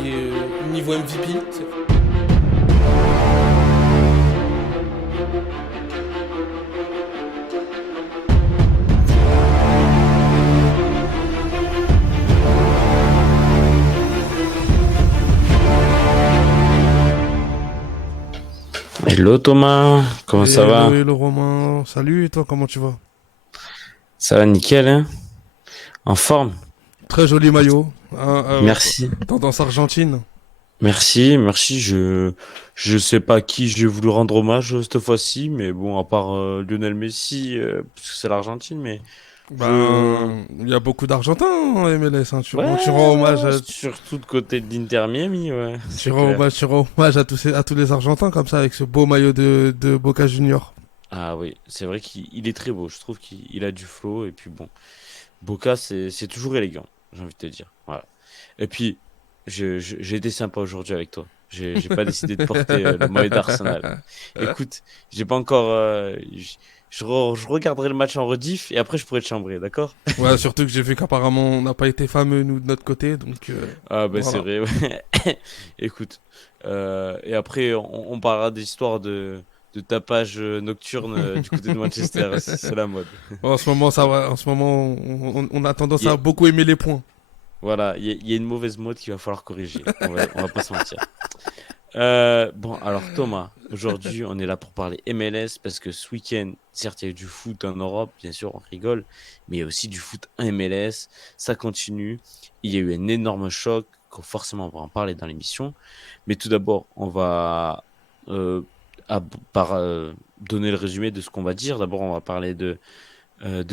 qui est niveau MVP. Hello Thomas, comment ça Hello, va? hello Romain, salut et toi, comment tu vas? Ça va nickel, hein? En forme? Très joli maillot, hein, Merci. tendance argentine. Merci. Je sais pas qui j'ai voulu rendre hommage cette fois-ci, mais bon, à part Lionel Messi, parce que c'est l'Argentine, mais je, Il y a beaucoup d'Argentins en MLS, hein. Tu rends hommage ouais, à, surtout de côté de l'Inter Miami, ouais, tu c'est rends clair. hommage, tu rends hommage à tous les Argentins comme ça avec ce beau maillot de Boca Junior. Ah oui, c'est vrai qu'il est très beau. Je trouve qu'il a du flow et puis bon, Boca c'est toujours élégant, j'ai envie de te dire. Voilà. Et puis, j'ai été sympa aujourd'hui avec toi. J'ai pas décidé de porter le maillot d'Arsenal. Écoute, j'ai pas encore. Je regarderai le match en rediff et après je pourrai te chambrer, d'accord? Ouais, surtout que j'ai vu qu'apparemment on n'a pas été fameux nous de notre côté, donc Ah ben c'est voilà. vrai. Ouais. Écoute, et après on parlera des histoires de tapage nocturne du côté de Manchester. C'est la mode. En ce moment, ça va, en ce moment, on a tendance Il y à a- beaucoup aimer les points. voilà, il y a une mauvaise mode qu'il va falloir corriger. On va pas se mentir. Bon, alors Thomas, aujourd'hui on est là pour parler MLS parce que ce week-end, certes il y a eu du foot en Europe, bien sûr on rigole, mais il y a aussi du foot en MLS, ça continue, il y a eu un énorme choc, que forcément on va en parler dans l'émission, mais tout d'abord on va euh, à- donner le résumé de ce qu'on va dire. D'abord on va parler de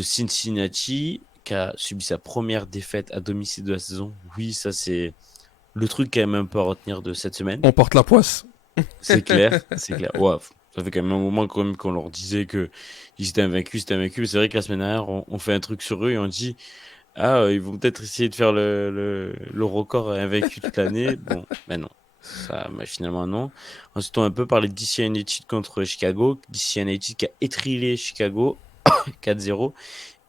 Cincinnati qui a subi sa première défaite à domicile de la saison. Oui, ça c'est le truc quand même un peu à retenir de cette semaine. On porte la poisse. C'est clair, c'est clair. Ouais, ça fait quand même un moment quand même qu'on leur disait que ils étaient invaincus, c'était invaincu. Mais c'est vrai que la semaine dernière, on fait un truc sur eux et on dit, ah, ils vont peut-être essayer de faire le record invaincu toute l'année. Bon, ben non. Ça, mais finalement, non. Ensuite, on a un peu parlé de DC United contre Chicago. DC United qui a étrillé Chicago 4-0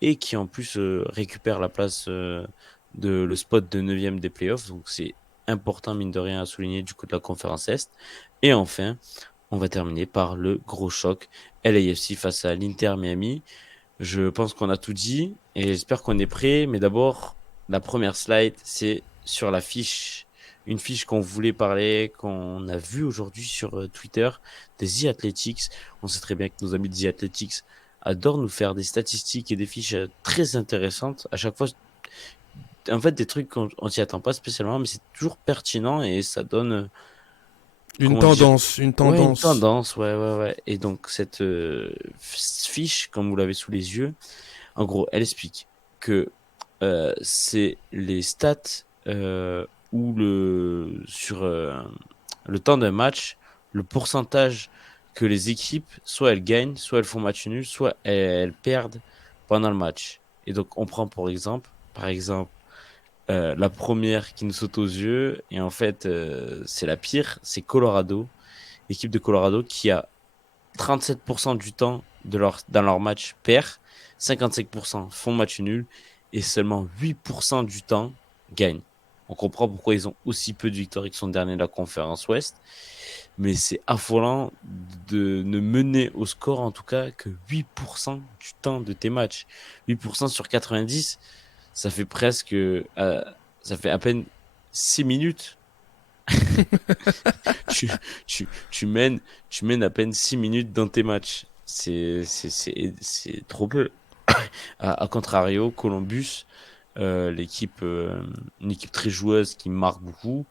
et qui en plus récupère la place de le spot de neuvième des playoffs. Donc c'est important, mine de rien, à souligner du coup de la conférence Est. Et enfin, on va terminer par le gros choc LAFC face à l'Inter Miami. Je pense qu'on a tout dit et j'espère qu'on est prêt. Mais d'abord, la première slide, c'est sur la fiche. Une fiche qu'on voulait parler, qu'on a vue aujourd'hui sur Twitter des The Athletics. On sait très bien que nos amis de The Athletics adorent nous faire des statistiques et des fiches très intéressantes. À chaque fois, en fait, des trucs qu'on s'y attend pas spécialement, mais c'est toujours pertinent et ça donne, comment dire, Une ouais, une tendance. tendance, ouais. Et donc, cette fiche, comme vous l'avez sous les yeux, en gros, elle explique que c'est les stats où sur le temps d'un match, le pourcentage que les équipes, soit elles gagnent, soit elles font match nul, soit elles perdent pendant le match. Et donc, on prend par exemple, la première qui nous saute aux yeux, et en fait, c'est la pire, c'est Colorado, l'équipe de Colorado qui a 37% du temps dans leur match perd, 55% font match nul et seulement 8% du temps gagnent. On comprend pourquoi ils ont aussi peu de victoires et qu'ils sont derniers de la conférence Ouest, mais c'est affolant de ne mener au score en tout cas que 8% du temps de tes matchs. 8% sur 90, ça fait presque, ça fait à peine 6 minutes. tu, tu mènes à peine 6 minutes dans tes matchs. C'est trop peu. À contrario, Columbus, une équipe très joueuse qui marque beaucoup,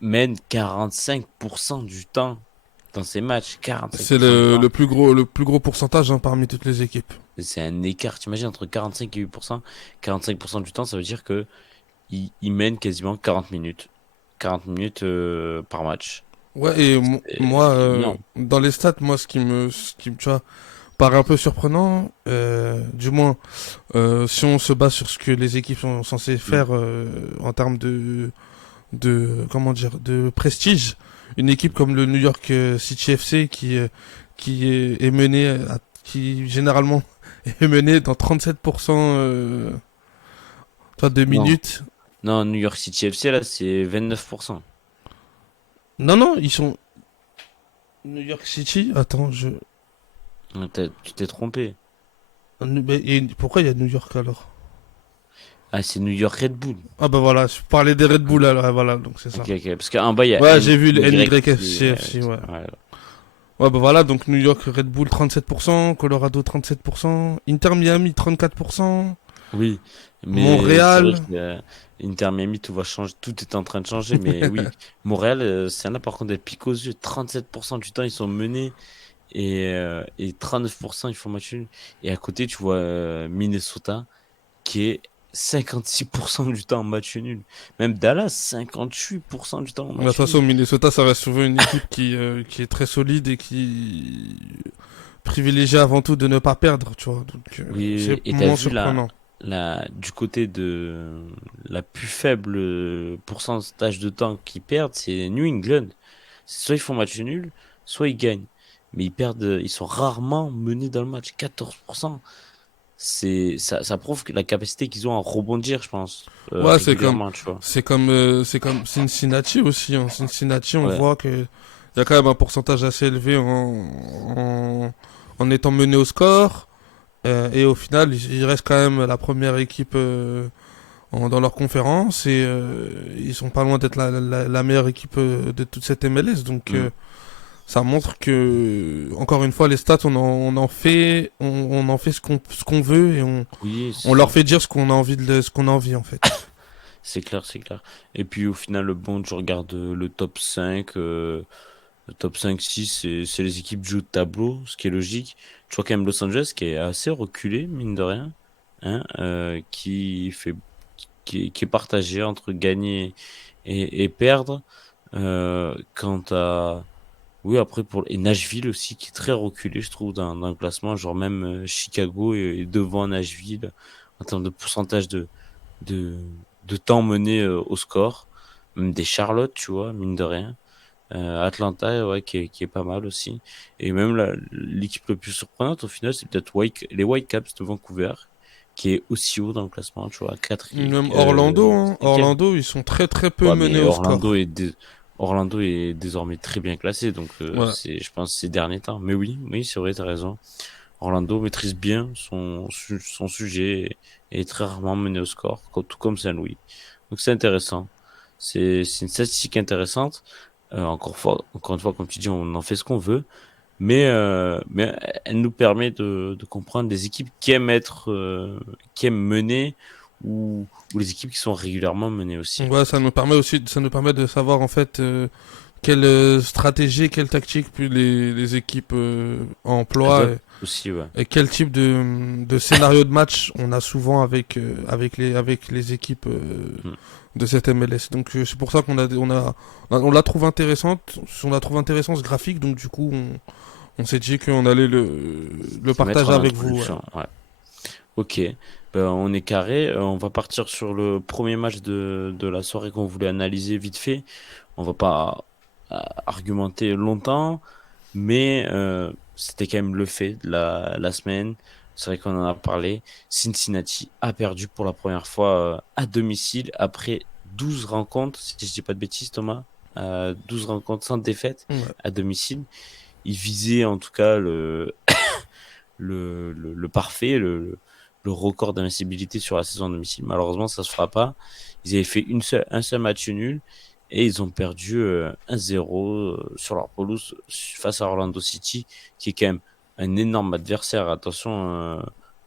mène 45% du temps dans ses matchs. C'est 45% du temps. le plus gros pourcentage, hein, parmi toutes les équipes. C'est un écart, t'imagines, entre 45 et 8%. 45% du temps, ça veut dire que il mène quasiment 40 minutes. 40 minutes par match. Ouais, et moi, C'est énorme. dans les stats, moi, tu vois, paraît un peu surprenant, du moins, si on se base sur ce que les équipes sont censées Mm. faire en termes comment dire, de prestige, une équipe comme le New York City FC est menée, qui généralement est menée dans 37% toi, de Non, minutes. Non, New York City FC, là, c'est 29%. Non, non, ils sont New York City. Attends, Tu t'es trompé. et pourquoi il y a New York alors? Ah, c'est New York Red Bull. Ah bah voilà, je parlais des Red Bull alors, ouais, voilà, donc c'est ça. Ok, ok. Parce qu'en bas, il y a Ouais, j'ai vu le NY qui est... NYFC, ouais. ouais. Ouais, bah voilà, donc New York Red Bull 37%, Colorado 37%, Inter Miami 34%, Oui, mais c'est vrai Montréal. que Inter Miami, tout va changer, tout est en train de changer. Mais oui, Montréal, c'est là par contre des pics aux yeux. 37% du temps, ils sont menés et 39% ils font match nul. Et à côté, tu vois Minnesota qui est 56% du temps en match nul. Même Dallas, 58% du temps en De toute match nul. façon, Minnesota, ça reste souvent une équipe qui est très solide et qui privilégie avant tout de ne pas perdre, tu vois. Donc, Oui, c'est et t'as moins vu surprenant. du côté de la plus faible pourcentage de temps qu'ils perdent, c'est New England. Soit ils font match nul, soit ils gagnent. Mais ils perdent, ils sont rarement menés dans le match. 14%. Ça prouve que la capacité qu'ils ont à rebondir, je pense, Ouais, régulièrement, tu vois. c'est comme Cincinnati aussi, hein. Cincinnati, on Ouais. voit que il y a quand même un pourcentage assez élevé en étant mené au score. Et au final, ils restent quand même la première équipe dans leur conférence et ils sont pas loin d'être la meilleure équipe de toute cette MLS. Donc Mm. ça montre que, encore une fois, les stats, on en fait ce qu'on veut et Oui, on c'est leur ça. fait dire ce qu'on a envie ce qu'on a envie en fait. C'est clair, c'est clair. Et puis au final, le bon, tu regardes le top 5. Le top 5-6, c'est les équipes du haut de tableau, ce qui est logique. Tu vois quand même Los Angeles qui est assez reculé, mine de rien, hein, qui est partagé entre gagner et perdre. Quant à... Oui, après, et Nashville aussi, qui est très reculé, je trouve, dans le classement. Genre même Chicago est devant Nashville en termes de pourcentage de, de temps mené au score. Même des Charlotte, tu vois, mine de rien. Atlanta, ouais, qui est pas mal aussi. Et même l'équipe la plus surprenante au final, c'est peut-être les Whitecaps de Vancouver, qui est aussi haut dans le classement, tu vois, Même Orlando, hein. 5e. Orlando, ils sont très très peu Ouais, menés mais au score. Orlando est désormais très bien classé, donc Ouais. je pense, ces derniers temps. Mais oui, oui, c'est vrai, t'as raison. Orlando maîtrise bien son sujet et est très rarement mené au score, tout comme Saint-Louis. Donc c'est intéressant. C'est une statistique intéressante. Encore une fois, comme tu dis, on en fait ce qu'on veut, mais elle nous permet de comprendre des équipes qui aiment mener ou les équipes qui sont régulièrement menées aussi. Ouais, ça nous permet de savoir en fait quelle stratégie, quelle tactique puis les équipes Elles emploient doivent aussi, ouais. et quel type de scénario de match on a souvent avec les équipes Mm. de cette MLS. Donc c'est pour ça on la trouve intéressante, on la trouve intéressant ce graphique, donc du coup on s'est dit qu'on allait le Le mettre partager en avec vous. Ouais. introduction, ouais. Ok, ben, on est carré. On va partir sur le premier match de la soirée qu'on voulait analyser vite fait. On va pas argumenter longtemps, mais c'était quand même le fait de la semaine. C'est vrai qu'on en a parlé. Cincinnati a perdu pour la première fois à domicile après 12 rencontres, si je dis pas de bêtises, Thomas. 12 rencontres sans défaite Ouais. à domicile. Ils visaient en tout cas le parfait, le record d'invincibilité sur la saison à domicile. Malheureusement, ça se fera pas. Ils avaient fait un seul match nul et ils ont perdu 1-0 sur leur pelouse face à Orlando City, qui est quand même un énorme adversaire. Attention,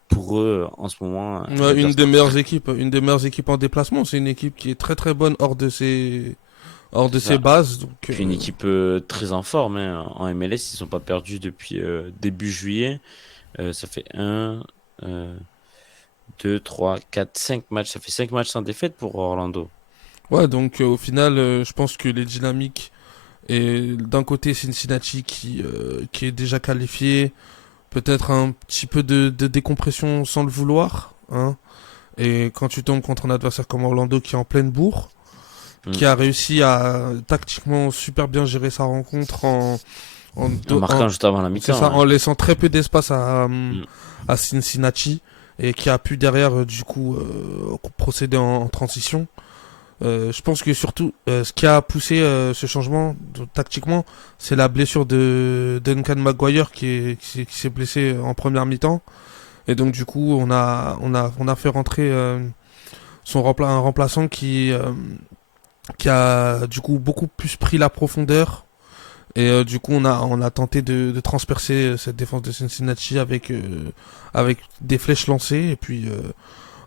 pour eux, en ce moment, un Ouais, adversaire une des meilleures équipes en déplacement. C'est une équipe qui est très très bonne hors de c'est ses ça. bases. Donc, Puis une équipe très en forme, hein. En MLS, ils sont pas perdus depuis début juillet. Ça fait 2, 3, 4, 5 matchs. Ça fait 5 matchs sans défaite pour Orlando. ouais, donc au final, je pense que les dynamiques et d'un côté Cincinnati qui est déjà qualifié, peut-être un petit peu de décompression sans le vouloir, hein. Et quand tu tombes contre un adversaire comme Orlando qui est en pleine bourre, Mm. qui a réussi à tactiquement super bien gérer sa rencontre En marquant juste avant la c'est ça, mi-temps, ouais. en laissant très peu d'espace Mm. à Cincinnati et qui a pu derrière du coup procéder en transition. Je pense que surtout, ce qui a poussé ce changement tactiquement, c'est la blessure de Duncan Maguire qui s'est blessé en première mi-temps. Et donc du coup, on a fait rentrer un remplaçant qui a du coup beaucoup plus pris la profondeur. Et du coup, on a tenté de transpercer cette défense de Cincinnati avec des flèches lancées. Et puis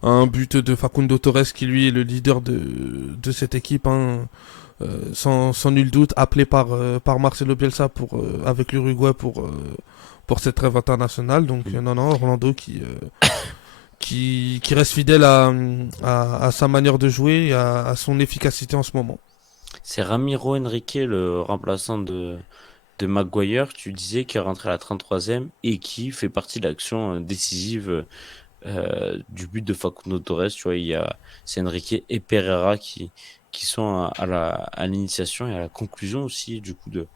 un but de Facundo Torres qui lui est le leader de cette équipe, hein, sans nul doute, appelé par Marcelo Bielsa avec l'Uruguay pour cette trêve internationale. Donc non, non, Orlando qui reste fidèle à sa manière de jouer et à son efficacité en ce moment. C'est Ramiro Henrique, le remplaçant de Maguire, tu disais, qui est rentré à la 33e et qui fait partie de l'action décisive du but de Facundo Torres. Tu vois, c'est Enrique et Pereira qui sont à l'initiation et à la conclusion aussi du coup de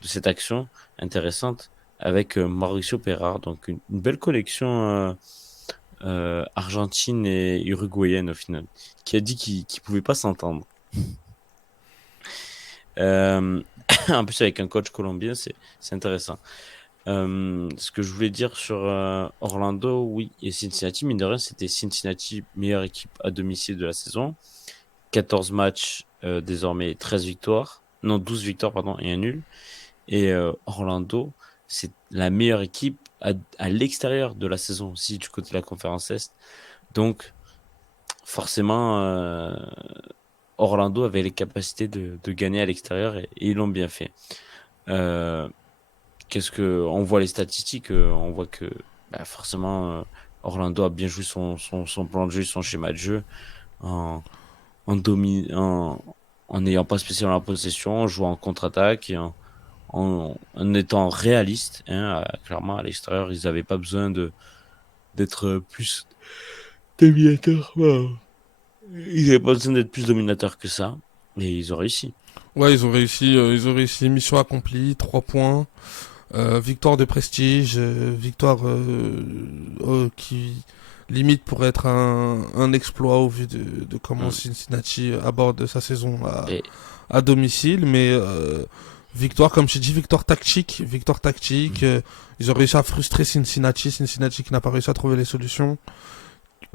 cette action intéressante avec Mauricio Pereira. Donc une belle collection argentine et uruguayenne au final, qui a dit qu'il pouvait pas s'entendre. Euh, en plus avec un coach colombien, c'est intéressant. Ce que je voulais dire sur Orlando, oui, et Cincinnati, mine de rien, c'était Cincinnati, meilleure équipe à domicile de la saison. 14 matchs, désormais 13 victoires. Non, 12 victoires, pardon, et un nul. Et Orlando, c'est la meilleure équipe à l'extérieur de la saison aussi, du côté de la conférence Est. Donc, forcément, Orlando avait les capacités de gagner à l'extérieur et ils l'ont bien fait. Euh, on voit les statistiques, on voit que forcément Orlando a bien joué son plan de jeu, son schéma de jeu en en n'ayant pas spécialement la possession, en jouant en contre-attaque et en étant réaliste. Hein, clairement à l'extérieur, ils n'avaient pas besoin d'être plus dominateurs. Wow. Ils n'avaient pas besoin d'être plus dominateurs que ça et ils ont réussi. Ouais, ils ont réussi, mission accomplie, 3 points. Victoire de prestige, victoire qui limite pour être un exploit au vu de comment Mm. Cincinnati aborde sa saison Et à domicile, mais victoire, comme je t'ai dit, victoire tactique, victoire tactique. Ils ont réussi à frustrer Cincinnati qui n'a pas réussi à trouver les solutions.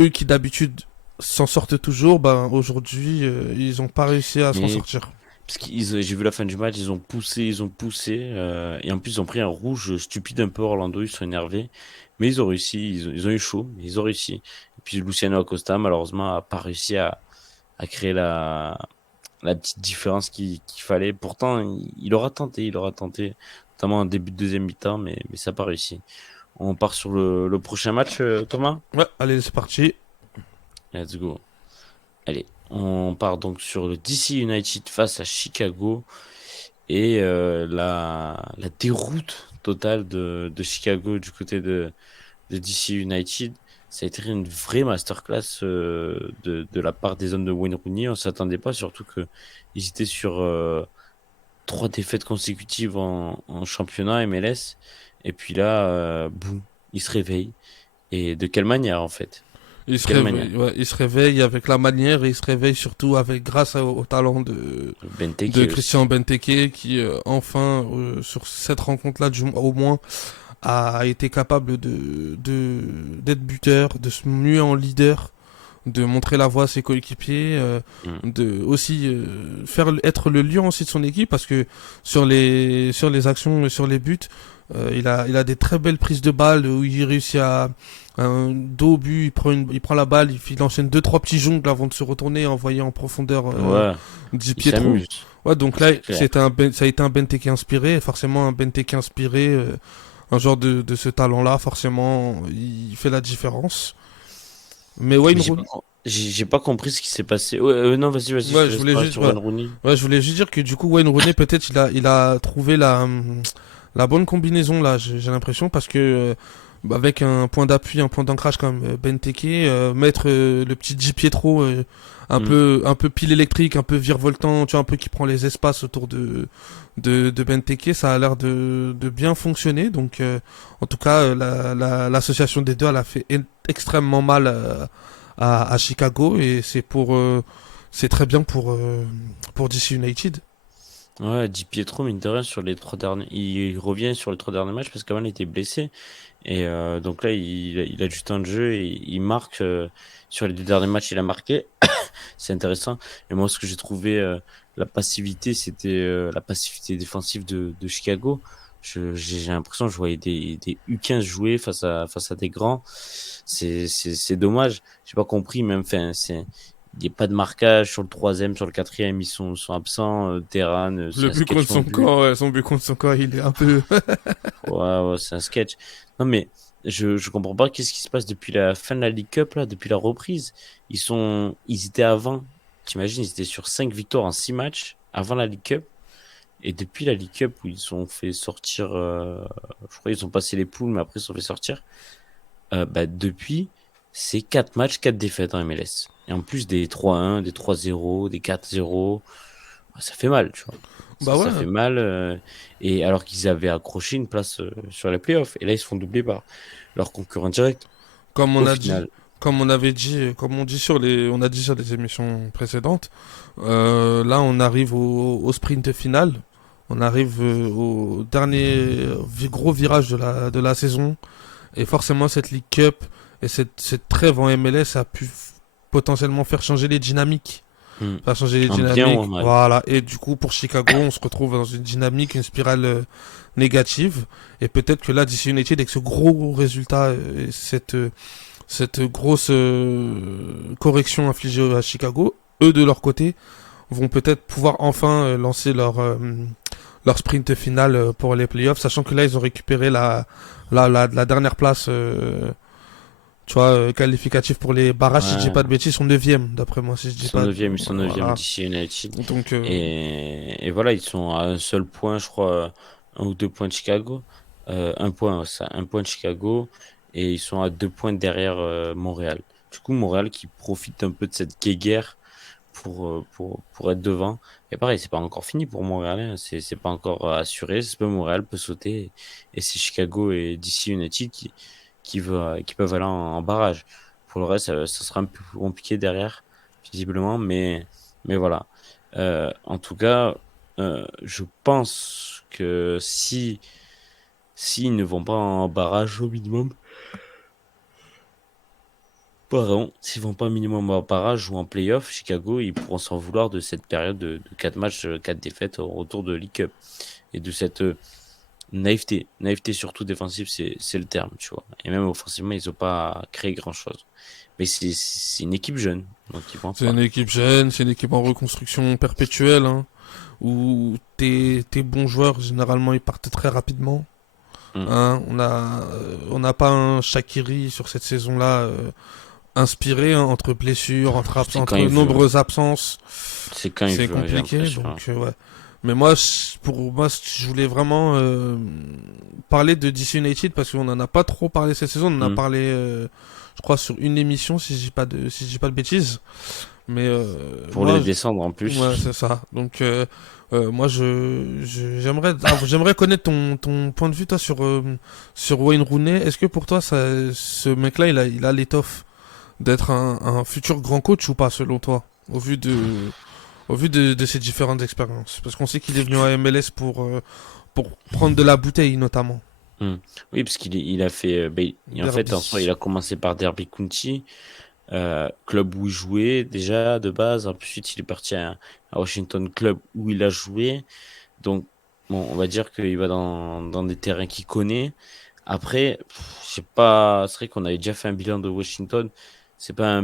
Eux qui d'habitude s'en sortent toujours, ben aujourd'hui ils ont pas réussi à s'en mais sortir. parce j'ai vu la fin du match, ils ont poussé, et en plus ils ont pris un rouge stupide un peu Orlando, ils sont énervés, mais ils ont réussi, ils ont eu chaud, mais ils ont réussi. Et puis Luciano Acosta malheureusement a pas réussi à créer la petite différence qu'il fallait. Pourtant il aura tenté, notamment en début de deuxième mi-temps, mais ça n'a pas réussi. On part sur le prochain match, Thomas? Ouais, allez, c'est parti. Let's go. Allez, on part donc sur le DC United face à Chicago et la déroute totale de Chicago du côté de DC United. Ça a été une vraie masterclass de la part des hommes de Wayne Rooney. On s'attendait pas, surtout que ils étaient sur 3 défaites consécutives en championnat MLS. Et puis là, boum, ils se réveillent. Et de quelle manière en fait? Il De se quelle manière? réveille, ouais, il se réveille avec la manière et il se réveille surtout avec grâce au talent de Benteke Christian aussi. Benteke qui enfin sur cette rencontre-là au moins a été capable d'être buteur, de se muer en leader, de montrer la voie à ses coéquipiers, Mm. de aussi être le lion aussi de son équipe parce que sur les actions, sur les buts, il a des très belles prises de balles où il réussit à un dos au but, il prend la balle, il enchaîne deux trois petits jongles avant de se retourner et envoyer en profondeur Ouais, 10 il pieds trop. s'amuse. Ouais, donc là C'est clair. ça a été un Benteke inspiré, forcément un Benteke inspiré, un joueur de ce talent-là, forcément il fait la différence. Mais Mais Wayne Rooney, j'ai pas compris ce qui s'est passé. Ouais, non, vas-y, je ouais, te laisse parler sur ouais, Wayne Rooney. ouais, je voulais juste dire que du coup Wayne Rooney peut-être il a trouvé la bonne combinaison là, j'ai l'impression parce que avec un point d'appui, un point d'ancrage comme Benteke, mettre le petit Di Pietro Mm. un peu pile électrique, un peu virevoltant, tu vois, un peu qui prend les espaces autour de Benteke, ça a l'air de bien fonctionner. Donc, en tout cas, l'association des deux, elle a fait extrêmement mal à Chicago et c'est très bien pour DC United. Ouais, Di Pietro, mine de rien, il revient sur les 3 derniers matchs parce qu'avant il était blessé. Et donc là, il a du temps de jeu et il marque. Sur les 2 derniers matchs, il a marqué. C'est intéressant. Et moi, ce que j'ai trouvé, c'était la passivité défensive de Chicago. J'ai l'impression que je voyais des U15 jouer face à des grands. C'est dommage. J'ai pas compris, même, enfin, il n'y a pas de marquage sur le troisième, sur le quatrième, ils sont absents. Terran, c'est Le un but sketch contre non son plus. camp, ouais, son but contre son camp, il est un peu. Ouais, ouais, c'est un sketch. Non, mais je comprends pas qu'est-ce qui se passe depuis la fin de la League Cup, là, depuis la reprise. Ils étaient avant, t'imagines, ils étaient sur 5 victoires en 6 matchs avant la League Cup. Et depuis la League Cup où ils ont fait sortir, je crois qu'ils ont passé les poules, mais après ils se sont fait sortir. Bah, depuis, c'est 4 matchs, 4 défaites en MLS. Et en plus des 3-1, des 3-0, des 4-0. Bah, ça fait mal, tu vois. Bah Ça ouais, fait mal. Et alors qu'ils avaient accroché une place sur les playoffs. Et là, ils se font doubler par leur concurrent direct. comme on Au a dit, final. comme on avait dit, comme on a dit sur les émissions précédentes, là on arrive au sprint final. On arrive au dernier gros virage de la saison. Et forcément, cette League Cup et cette trêve en MLS a pu potentiellement faire changer les dynamiques. Hmm. Faire changer les En bien ou en dynamiques. mal. Voilà. Et du coup, pour Chicago, on se retrouve dans une dynamique, une spirale négative. Et peut-être que là, DC United, avec ce gros résultat, et cette grosse correction infligée à Chicago, eux, de leur côté, vont peut-être pouvoir enfin lancer leur sprint final pour les playoffs, sachant que là, ils ont récupéré la dernière place, tu vois, qualificative pour les barrages, si je dis Ouais. pas de bêtises, ils sont 9e, d'après moi, si je dis pas. Ils sont 9e Voilà. d'ici United. Donc, Et voilà, ils sont à un seul point, je crois, 1 ou 2 points de Chicago. Un point de Chicago. Et ils sont à 2 points derrière Montréal. Du coup, Montréal qui profite un peu de cette guéguerre pour être devant. Et pareil, c'est pas encore fini pour Montréal, hein. C'est pas encore assuré. Montréal peut sauter. Et c'est Chicago et DC United qui peuvent aller en barrage. Pour le reste, ça sera un peu plus compliqué derrière, visiblement. Mais voilà. En tout cas, je pense que si s'ils ne vont pas en barrage au minimum, pardon, s'ils vont pas minimum en barrage ou en playoff, Chicago, ils pourront s'en vouloir de cette période de 4 matchs, 4 défaites au retour de League Cup. Et de cette naïveté. Naïveté surtout défensive, c'est le terme, tu vois. Et même offensivement, ils n'ont pas créé grand-chose. Mais c'est une équipe jeune, donc ils vont en c'est une parler. équipe jeune, c'est une équipe en reconstruction perpétuelle, hein, où tes bons joueurs, généralement, ils partent très rapidement. Hmm. Hein, on n'a pas un Shaqiri sur cette saison-là inspiré, hein, entre blessures, C'est quand entre il veut, hein. nombreuses absences. C'est quand il C'est veut, j'ai compliqué, l'impression. donc ouais. Mais moi, pour moi, je voulais vraiment parler de DC United parce qu'on en a pas trop parlé cette saison. On en a Hmm. parlé, je crois, sur une émission, si je dis pas de bêtises. Mais Pour les moi, descendre en ouais, plus. c'est ça. Donc, moi, j'aimerais connaître ton point de vue, toi, sur Wayne Rooney. Est-ce que pour toi, ce mec-là, il a l'étoffe d'être un futur grand coach ou pas, selon toi, au vu de ses différentes expériences? Parce qu'on sait qu'il est venu à MLS pour prendre de la bouteille, notamment. Hmm. Oui, parce il a fait. En fait, en soi, il Derby. a commencé par Derby County, club où il jouait déjà de base. Ensuite, il est parti à Washington Club où il a joué. Donc, bon, on va dire qu'il va dans des terrains qu'il connaît. Après, je sais pas. C'est vrai qu'on avait déjà fait un bilan de Washington. C'est pas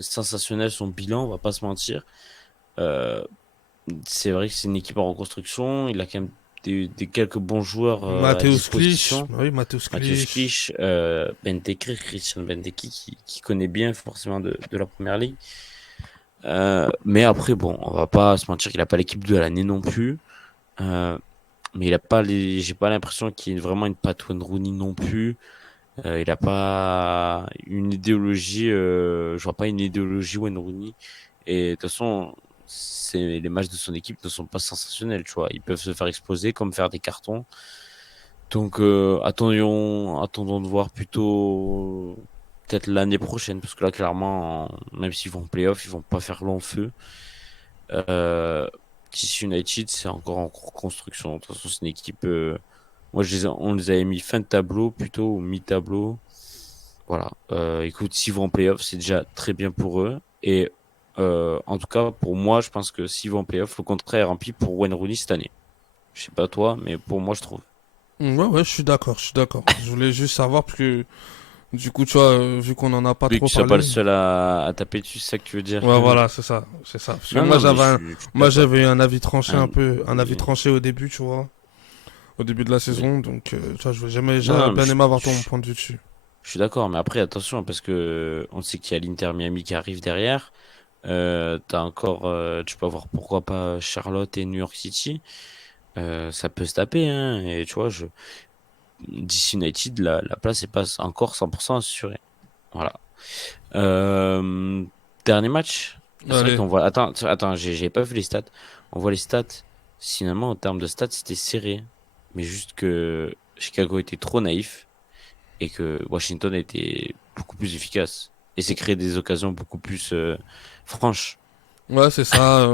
sensationnel son bilan, on va pas se mentir. Euh, c'est vrai que c'est une équipe en reconstruction. Il a quand même des quelques bons joueurs à Mateusz Klich. disposition. Bah oui, Mateusz Matheus Klich. Klich, Benteke, Christian Benteke, qui connaît bien forcément de la première ligue. Mais après, bon, on va pas se mentir qu'il a pas l'équipe de l'année non plus. Euh, mais il a pas j'ai pas l'impression qu'il y ait vraiment une patte Wayne Rooney non plus. Il a pas une idéologie, je vois pas une idéologie Wayne Rooney. Et de toute façon, les matchs de son équipe ne sont pas sensationnels, tu vois. Ils peuvent se faire exploser comme faire des cartons. Donc attendons de voir plutôt. peut-être l'année prochaine, parce que là, clairement, même s'ils vont en playoff, ils vont pas faire long feu. Euh, DC United, c'est encore en construction. De toute façon, c'est une équipe. Moi, on les avait mis fin de tableau plutôt, ou mi-tableau. Voilà. Écoute, s'ils vont en playoff, c'est déjà très bien pour eux. Et en tout cas, pour moi, je pense que s'ils vont en playoff, le contrat est rempli pour Wayne Rooney cette année. Je sais pas toi, mais pour moi, je trouve. Ouais, ouais, je suis d'accord, je suis d'accord. Je voulais juste savoir, parce que du coup, tu vois, vu qu'on en a pas Vu que trop tu sois pas le parlé. seul à taper dessus, c'est ça que tu veux dire? Ouais, voilà, c'est ça, c'est ça. Parce que Non, non, mais je suis moi, d'accord. j'avais eu un avis tranché Hein, un avis tranché au début, tu vois, au début de la oui. saison. Donc, tu vois, Non, j'aurais non, mais bien aimé avoir ton point de vue dessus. je suis d'accord. Mais après, attention, parce que on sait qu'il y a l'Inter Miami qui arrive derrière. T'as encore, tu peux avoir pourquoi pas Charlotte et New York City. Ça peut se taper, hein. Et tu vois, DC United, la place est pas encore 100% assurée. Voilà. Euh, Dernier match. C'est vrai Allez, qu'on voit. Attends, j'ai pas vu les stats. On voit les stats. Finalement, en termes de stats, c'était serré. Mais juste que Chicago était trop naïf et que Washington était beaucoup plus efficace. Et s'est créé des occasions beaucoup plus franches. ouais, c'est ça.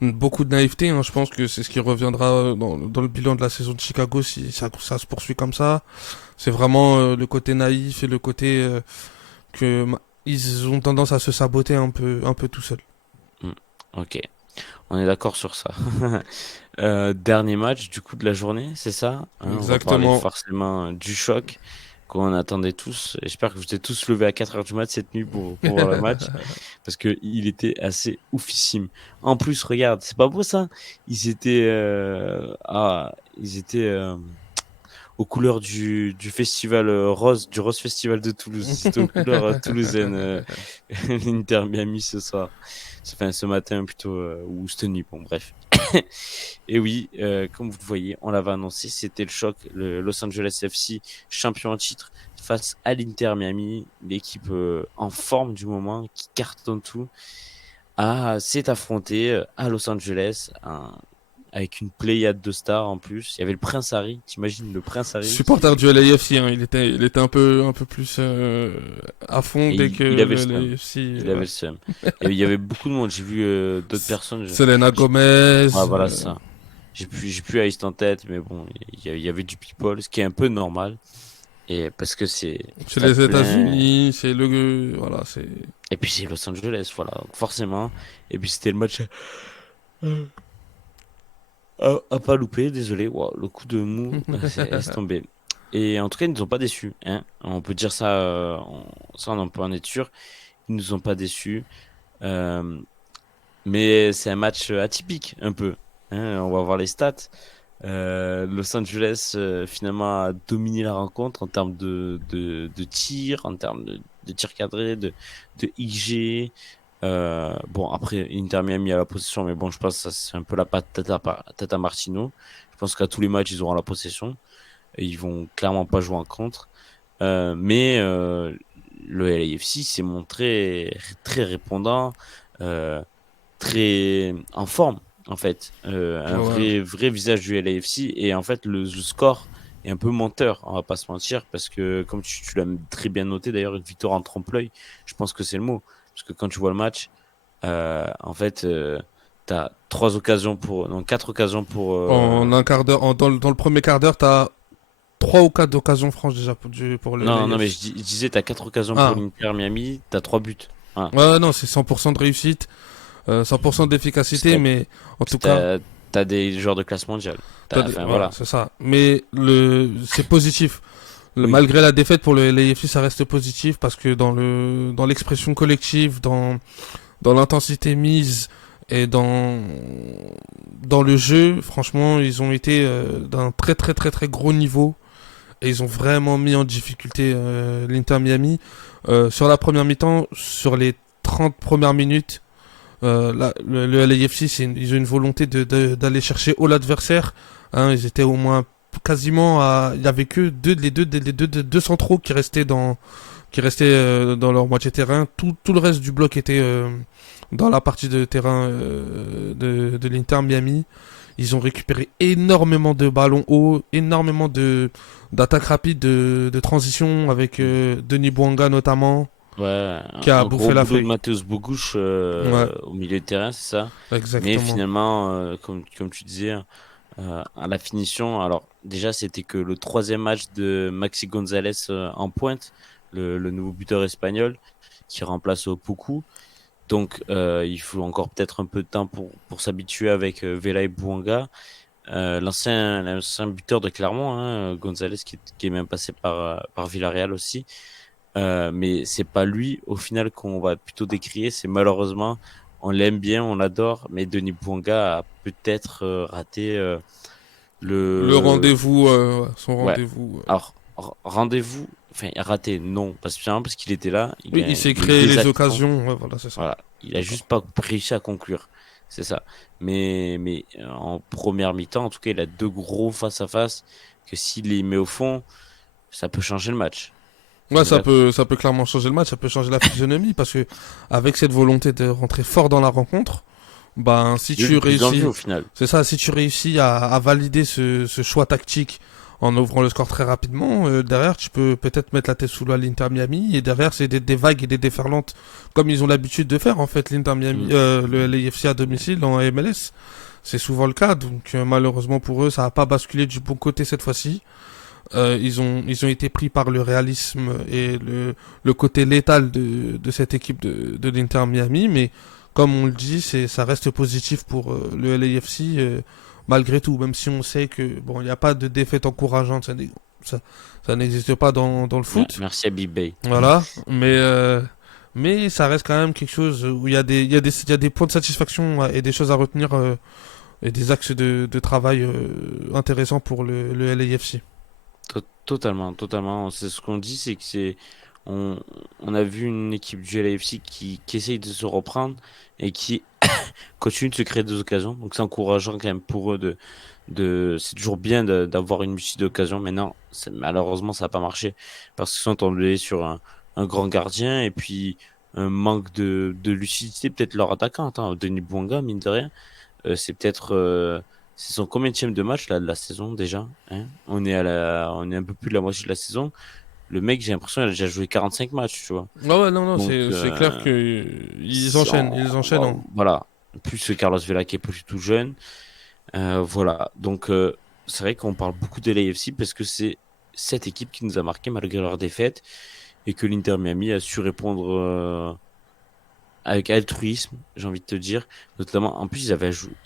Beaucoup de naïveté, hein. Je pense que c'est ce qui reviendra dans le bilan de la saison de Chicago si ça se poursuit comme ça. C'est vraiment le côté naïf et le côté que ils ont tendance à se saboter un peu tout seuls. Hmm. Ok, on est d'accord sur ça. Dernier match du coup de la journée, c'est ça? Hein, on va parler Exactement. forcément du choc qu'on attendait tous. J'espère que vous êtes tous levés à 4 heures du mat cette nuit pour voir le match parce que il était assez oufissime. En plus, regarde, c'est pas beau ça? Ils étaient aux couleurs du festival rose, du Rose Festival de Toulouse. C'était aux couleurs toulousaines, l'Inter Miami ce soir. Enfin, ce matin plutôt, ou cette nuit, bon, bref. Et oui, comme vous le voyez, on l'avait annoncé, c'était le choc, le Los Angeles FC, champion en titre, face à l'Inter Miami, l'équipe en forme du moment, qui cartonne tout, s'est affrontée à Los Angeles, avec une pléiade de stars en plus. Il y avait le Prince Harry, t'imagines le Prince Harry Supporter du LAFC, hein, il était un peu plus à fond et dès que il avait le le seum. LAFC, Il avait ouais. le seum. Il y avait beaucoup de monde. J'ai vu d'autres personnes. Selena J'ai- Gomez, Ouais, voilà ça. J'ai plus Ice en tête, mais bon, il y avait du people, ce qui est un peu normal. Et parce que c'est ça te les plaît. États-Unis, c'est le, voilà, c'est. Et puis c'est Los Angeles, voilà, donc forcément. Et puis c'était le match à pas louper, désolé. Wow, le coup de mou, laisse tomber. Et en tout cas, ils nous ont pas déçus, hein. On peut dire ça, ça on en peut en être sûr. Ils nous ont pas déçus. Euh, mais c'est un match atypique, un peu, hein. On va voir les stats. Los Angeles finalement a dominé la rencontre en termes de tir, en termes de tir cadré, de XG. Bon, après, Inter Miami a la possession, mais bon, je pense que ça, c'est un peu la patte Tata Martino. Je pense qu'à tous les matchs, ils auront la possession et ils vont clairement pas jouer en contre. Le LAFC s'est montré très répondant, euh, très en forme, en fait. Un Ouais. vrai visage du LAFC. Et en fait, le score est un peu menteur, on va pas se mentir, parce que comme tu l'as très bien noté, d'ailleurs, une victoire en trompe-l'œil, je pense que c'est le mot. Parce que quand tu vois le match, en fait, t'as trois occasions non, quatre occasions pour. En un quart d'heure, dans le premier quart d'heure, t'as trois ou quatre occasions franches déjà pour le Non, non, mais LAFC. je disais, t'as quatre occasions pour Ah, l'Inter Miami, t'as trois buts. Voilà. ouais, non, c'est 100% de réussite, 100% Puis d'efficacité, mais en tout cas, t'as des joueurs de classe mondiale. Enfin, voilà, voilà. c'est ça. Mais c'est positif. Oui. Malgré la défaite pour le LAFC, ça reste positif parce que dans l'expression collective, dans l'intensité mise et dans le jeu, franchement, ils ont été d'un très gros niveau et ils ont vraiment mis en difficulté l'Inter Miami. Sur la première mi-temps, sur les 30 premières minutes, le LAFC, ils ont une volonté d'aller chercher haut l'adversaire. Hein, ils étaient au moins quasiment à. Il y avait que deux centraux qui restaient dans leur moitié terrain. Tout le reste du bloc était dans la partie de terrain de l'Inter Miami. Ils ont récupéré énormément de ballons hauts, énormément de d'attaques rapides, de transition avec Denis Bouanga notamment, Ouais, qui a un gros bouffé la boulot de feuille. Mateusz Bogusz Ouais, au milieu de terrain, c'est ça. Mais exactement. finalement, comme tu disais, à la finition, alors déjà c'était que le troisième match de Maxi Gonzalez en pointe, le nouveau buteur espagnol qui remplace Poku. Donc il faut encore peut-être un peu de temps pour s'habituer avec Vela et Bouanga. L'ancien buteur de Clermont, hein, Gonzalez qui est même passé par Villarreal aussi. Mais c'est pas lui au final qu'on va plutôt décrier. C'est malheureusement, on l'aime bien, on l'adore, mais Denis Bouanga a peut-être raté Le le. rendez-vous, son Ouais. rendez-vous. Alors rendez-vous. Enfin, raté, non, parce qu'il était là, Oui, il s'est il a eu créé des les actions. occasions. Ouais, voilà, c'est ça. Voilà, il a D'accord. juste pas réussi à conclure. C'est ça. Mais en première mi-temps, en tout cas, il a deux gros face-à-face que s'il les met au fond, ça peut changer le match. Ouais, On est d'accord. ça peut clairement changer le match, ça peut changer la physionomie parce que avec cette volonté de rentrer fort dans la rencontre, ben si Il a eu tu le plus envie réussis, au final. c'est ça, si tu réussis à valider ce choix tactique en ouvrant le score très rapidement, derrière tu peux peut-être mettre la tête sous l'eau à l'Inter Miami et derrière c'est des vagues et des déferlantes comme ils ont l'habitude de faire en fait l'Inter Miami, Mm. le LAFC à domicile en MLS. C'est souvent le cas, donc malheureusement pour eux, ça n'a pas basculé du bon côté cette fois-ci. Ils ont été pris par le réalisme et le côté létal de cette équipe de l'Inter Miami, mais comme on le dit, ça reste positif pour le LAFC malgré tout, même si on sait que bon, il n'y a pas de défaite encourageante, ça, ça n'existe pas dans le Ouais, foot, merci à Big Bay. voilà, mais ça reste quand même quelque chose où il y a des points de satisfaction et des choses à retenir et des axes de travail intéressants pour le LAFC. Totalement, totalement. C'est ce qu'on dit, c'est que on, on a vu une équipe du LAFC qui essaye de se reprendre et qui continue de se créer des occasions. Donc c'est encourageant quand même pour eux c'est toujours bien d'avoir une multitude d'occasions. Maintenant, malheureusement, ça n'a pas marché parce qu'ils sont tombés sur un grand gardien et puis un manque de lucidité, peut-être leur attaquant. Attends, Denis Bouanga, mine de rien. C'est peut-être c'est son combienième de match là de la saison déjà, hein. On est un peu plus de la moitié de la saison. Le mec, j'ai l'impression qu'il a déjà joué 45 matchs, tu vois. Ah ouais, non, non, Donc c'est clair que ils enchaînent. voilà. Plus que Carlos Vela qui est pas du tout jeune. Voilà. Donc c'est vrai qu'on parle beaucoup de l'AFC parce que c'est cette équipe qui nous a marqué malgré leur défaite et que l'Inter Miami a su répondre avec altruisme, j'ai envie de te dire. Notamment, en plus,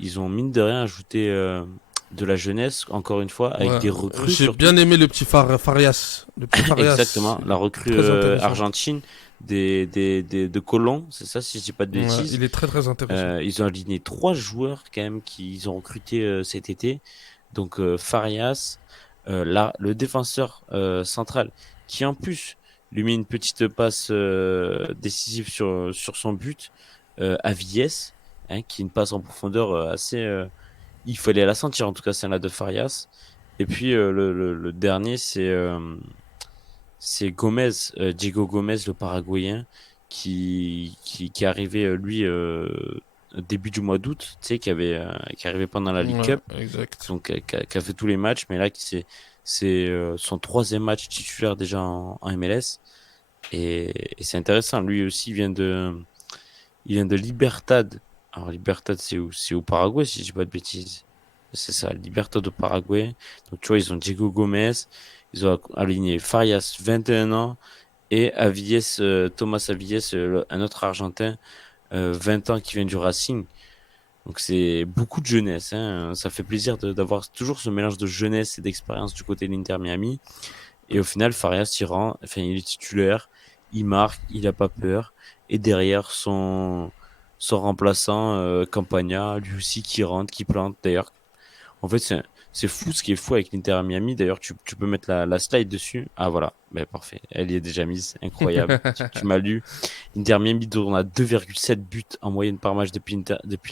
ils ont mine de rien ajouté de la jeunesse, encore une fois, avec Ouais, des recrues j'ai surtout. bien aimé le petit Farias, le petit Farias, Exactement, la recrue très intéressant. argentine de Colón, c'est ça, si je dis pas de Ouais, bêtises. il est très très intéressant. Ils ont aligné trois joueurs quand même qu'ils ont recrutés cet été. Donc Farias, là, le défenseur central, qui en plus lui met une petite passe décisive sur son but à Vies, hein, qui est une passe en profondeur assez. Il fallait la sentir en tout cas celle-là de Farias. Et puis le dernier c'est Gomez, Diego Gomez, le Paraguayen, qui est arrivé lui début du mois d'août, tu sais, qui est arrivé pendant la League Ouais, Cup, exact. donc qui a fait tous les matchs, mais là c'est son troisième match titulaire déjà en MLS et c'est intéressant. Lui aussi il vient de Libertad. Alors Libertad c'est où? C'est au Paraguay si je dis pas de bêtises. C'est ça, Libertad au Paraguay. Donc tu vois ils ont Diego Gomez, ils ont aligné Farias 21 ans et Avies Thomas Avies un autre Argentin 20 ans qui vient du Racing. Donc c'est beaucoup de jeunesse, hein. Ça fait plaisir d'avoir toujours ce mélange de jeunesse et d'expérience du côté de l'Inter Miami. Et au final, Farias enfin, il est titulaire, il marque, il a pas peur. Et derrière, son remplaçant, Campagna, lui aussi qui rentre, qui plante. D'ailleurs, en fait, c'est fou ce qui est fou avec l'Inter Miami. D'ailleurs, tu peux mettre la slide dessus. Ah voilà, ben, parfait. Elle y est déjà mise. Incroyable. Tu m'as lu. L'Inter Miami tourne à 2,7 buts en moyenne par match depuis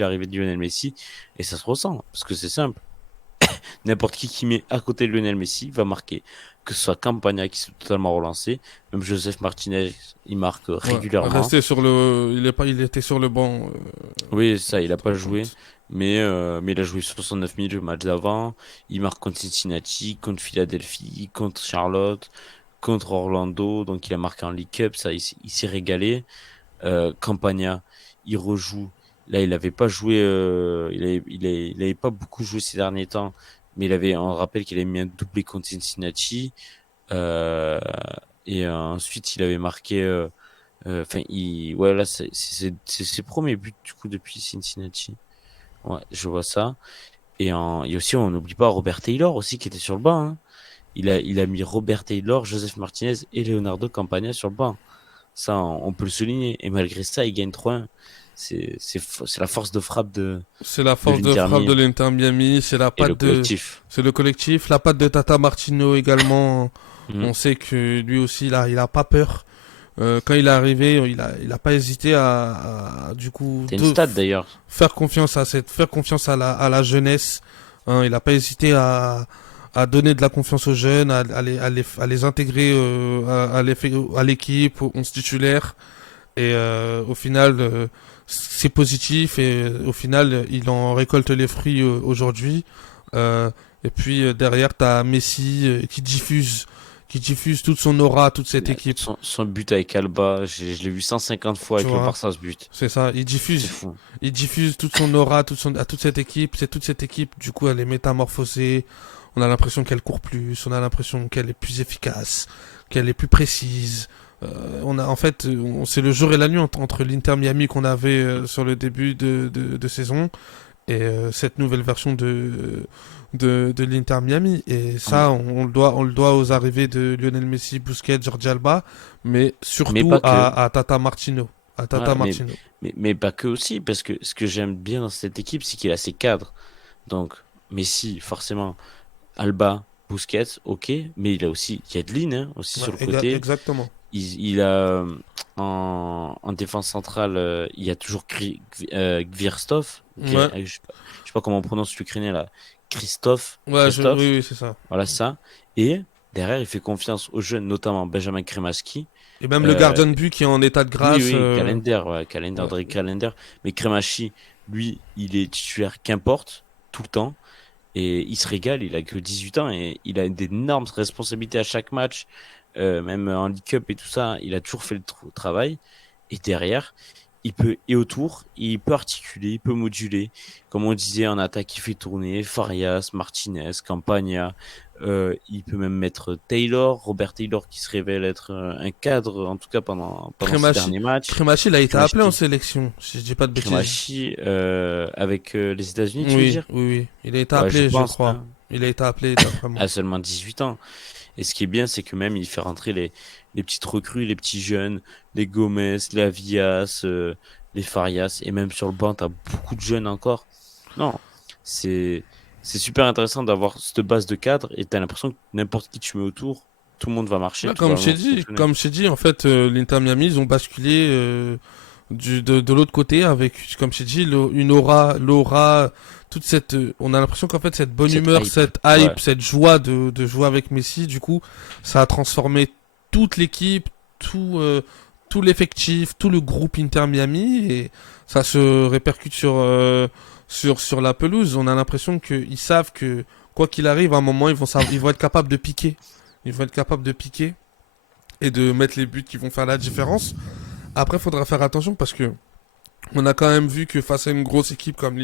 l'arrivée de Lionel Messi. Et ça se ressent, parce que c'est simple. N'importe qui met à côté de Lionel Messi va marquer. Que ce soit Campagna qui s'est totalement relancé, même Joseph Martinez, il marque Ouais, régulièrement. il était sur le banc Oui, ça, il a contre pas la joué. pointe. mais il a joué 69 minutes le match d'avant. Il marque contre Cincinnati, contre Philadelphie, contre Charlotte, contre Orlando. Donc il a marqué en League Cup, ça, il s'est régalé. Campagna, il rejoue. Là, il avait pas joué, il avait pas beaucoup joué ces derniers temps, mais on rappelle qu'il avait mis un doublé contre Cincinnati. Euh, et ensuite, il avait marqué. Enfin, ouais, là, c'est ses premiers buts du coup depuis Cincinnati. Ouais, je vois ça. Et aussi, on n'oublie pas Robert Taylor aussi qui était sur le banc, hein. Il a mis Robert Taylor, Joseph Martinez et Leonardo Campagna sur le banc. Ça, on peut le souligner. Et malgré ça, il gagne 3-1. C'est la force de frappe C'est la de force de l'Inter frappe de Miami l'Inter Miami, c'est la et le patte de, collectif. c'est le collectif, la patte de Tata Martino également. Mhm. On sait que lui aussi, là, il a pas peur. Quand il est arrivé, il a pas hésité du coup, T'as une stat d'ailleurs. faire confiance à la jeunesse. Hein, il a pas hésité à donner de la confiance aux jeunes, à les intégrer à l'équipe, aux 11 titulaires. Et au final, c'est positif et au final, il en récolte les fruits aujourd'hui. Euh, et puis derrière, t'as Messi qui diffuse toute son aura à toute cette équipe. Son but avec Alba, je l'ai vu 150 fois Tu avec le vois, Barça ce but. c'est ça. C'est fou. Il diffuse toute son aura à toute cette équipe. C'est toute cette équipe. Du coup, elle est métamorphosée. On a l'impression qu'elle court plus. On a l'impression qu'elle est plus efficace, qu'elle est plus précise. On a en fait, c'est le jour et la nuit entre l'Inter Miami qu'on avait sur le début de saison et cette nouvelle version de l'Inter Miami. Et ça, on le doit aux arrivées de Lionel Messi, Busquets, Jordi Alba, mais Mais surtout pas que. à Tata Martino. À Tata Ouais, Martino. mais pas que aussi, parce que ce que j'aime bien dans cette équipe, c'est qu'il a ses cadres. Donc, Messi, forcément, Alba, Busquets, ok, mais il a aussi Yedlin, hein, aussi Ouais, sur le côté. exactement. Il a en défense centrale, il y a toujours Gvirstov, Ouais, je sais pas comment on prononce l'ukrainien là, oui, Christophe, oui, c'est ça. voilà ça. Et derrière, il fait confiance aux jeunes, notamment Benjamin Kremaski. Et même le Euh, gardien de but qui est en état de oui, grâce. oui, Calender, ouais, Calender, Ouais. Drake Calender. Mais Kremachi, lui, il est titulaire qu'importe, tout le temps. Et il se régale, il a que 18 ans et il a d'énormes responsabilités à chaque match, même en League Cup et tout ça, il a toujours fait le travail. Et derrière, et autour, il peut articuler, il peut moduler. Comme on disait, en attaque, il fait tourner Farias, Martinez, Campagna. Il peut même mettre Taylor, Robert Taylor qui se révèle être un cadre, en tout cas pendant ces Kremachi, derniers matchs. Kremachi, il a été appelé en Kremachi, sélection, si je dis pas de bêtises. Kremachi avec les États-Unis, tu veux Oui, dire? oui, oui. Il a été Ouais, je appelé, je pense, crois. hein, Il a été appelé, d'après moi. à seulement 18 ans. Et ce qui est bien, c'est que même il fait rentrer les petites recrues, les petits jeunes, les Gomez, les Avias, les Farias, et même sur le banc, t'as beaucoup de jeunes encore. Non, c'est c'est super intéressant d'avoir cette base de cadre et t'as l'impression que n'importe qui tu mets autour, tout le monde va marcher, Ouais, tout va fonctionner. comme je t'ai dit, en fait, l'Inter Miami, ils ont basculé de l'autre côté avec, comme je t'ai dit, l'aura, toute cette, on a l'impression qu'en fait cette bonne Cette humeur, hype, cette ouais. hype, cette joie de jouer avec Messi, du coup, ça a transformé toute l'équipe, tout l'effectif, tout le groupe Inter Miami et ça se répercute sur la pelouse. On a l'impression qu'ils savent que quoi qu'il arrive, à un moment, ils vont être capables de piquer. Ils vont être capables de piquer et de mettre les buts qui vont faire la différence. Après, il faudra faire attention parce que on a quand même vu que face à une grosse équipe comme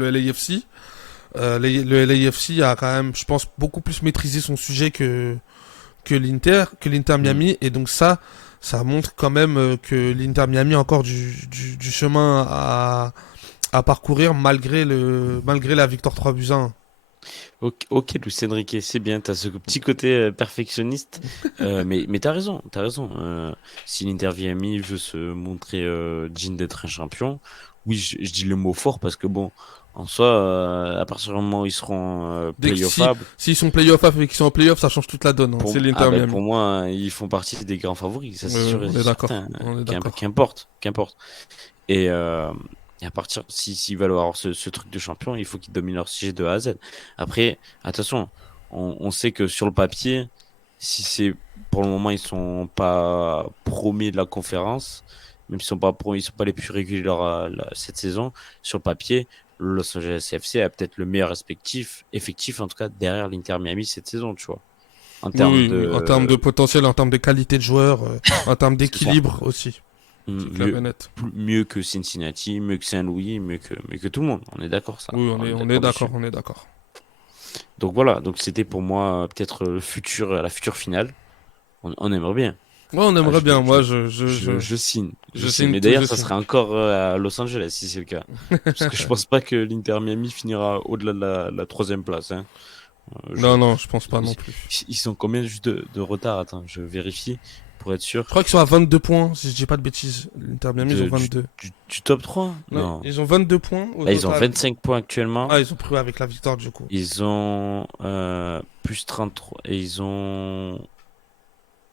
le LAFC, le LAFC a quand même, je pense, beaucoup plus maîtrisé son sujet que l'Inter Mm. Miami. Et donc ça montre quand même que l'Inter Miami a encore du chemin à parcourir malgré la victoire 3-1. Ok, ok, Luis Enrique, c'est bien, t'as ce petit côté perfectionniste, mais t'as raison, t'as raison. Si l'Inter Miami veut se montrer digne d'être un champion, oui, je dis le mot fort parce que bon, en soi, à partir du moment où ils seront Dès que si, playoffables, s'ils sont playoff et qu'ils sont en playoff, ça change toute la donne, hein. C'est ah l'Inter ben Miami. pour moi, hein, ils font partie des grands favoris, ça c'est sûr et On est d'accord. certain. On est d'accord. Qu'importe, qu'importe. Et, euh, et à partir, s'ils veulent avoir ce truc de champion, il faut qu'ils dominent leur sujet de A à Z. Après, attention, on sait que sur le papier, si c'est pour le moment ils sont pas premiers de la conférence, même s'ils sont pas les plus réguliers cette saison, sur le papier, le Los Angeles FC a peut-être le meilleur effectif en tout cas derrière l'Inter Miami cette saison, tu vois. En termes Oui, en termes de de potentiel, en termes de qualité de joueur, en termes c'est ça. d'équilibre aussi. C'est clair et Mieux, net. mieux que Cincinnati, mieux que Saint-Louis, mieux que tout le monde. On est d'accord ça. Oui, On est on est d'accord dessus. d'accord, on est d'accord. Donc voilà, donc c'était pour moi peut-être la future finale. On aimerait bien. Ouais, on Ah, aimerait bien. Moi, je signe. Je je signe. signe Mais tout, d'ailleurs, je ça signe. serait encore à Los Angeles si c'est le cas. Parce que je pense pas que l'Inter Miami finira au-delà de la troisième place. Hein. Je, Non, non, je pense pas ils, non plus. ils sont combien juste de retard? Attends, je vérifie pour être Je sûr. crois qu'ils sont à 22 points, si je dis pas de bêtises. L'Inter Miami, ils ont De, du, 22. du top 3. Non, Non. ils ont 22 points au Là, ils ont total. 25 points actuellement. Ah, ils ont pris avec la victoire du coup. Ils ont plus 33 et ils ont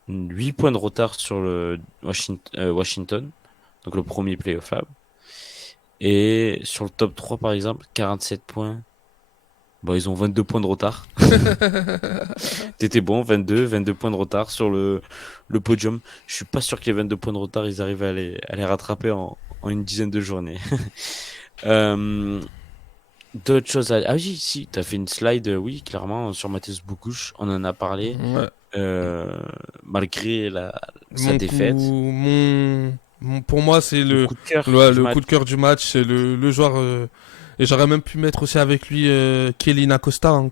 8 points de retard sur le Washington, donc le premier playoff là. Et sur le top 3 par exemple, 47 points. Bon, ils ont 22 points de retard. T'étais bon, 22 points de retard sur le podium. Je suis pas sûr que les 22 points de retard, ils arrivent à les rattraper en une dizaine de journées. Euh, D'autres choses à... Ah oui, si, t'as fait une slide, oui, clairement, sur Mathias Boukouche, on en a parlé, Ouais. euh, malgré sa Mon coup, défaite. pour moi, c'est Le coup de cœur du le match. coup de cœur du match. C'est le joueur. Et j'aurais même pu mettre aussi avec lui Kelly Acosta, hein,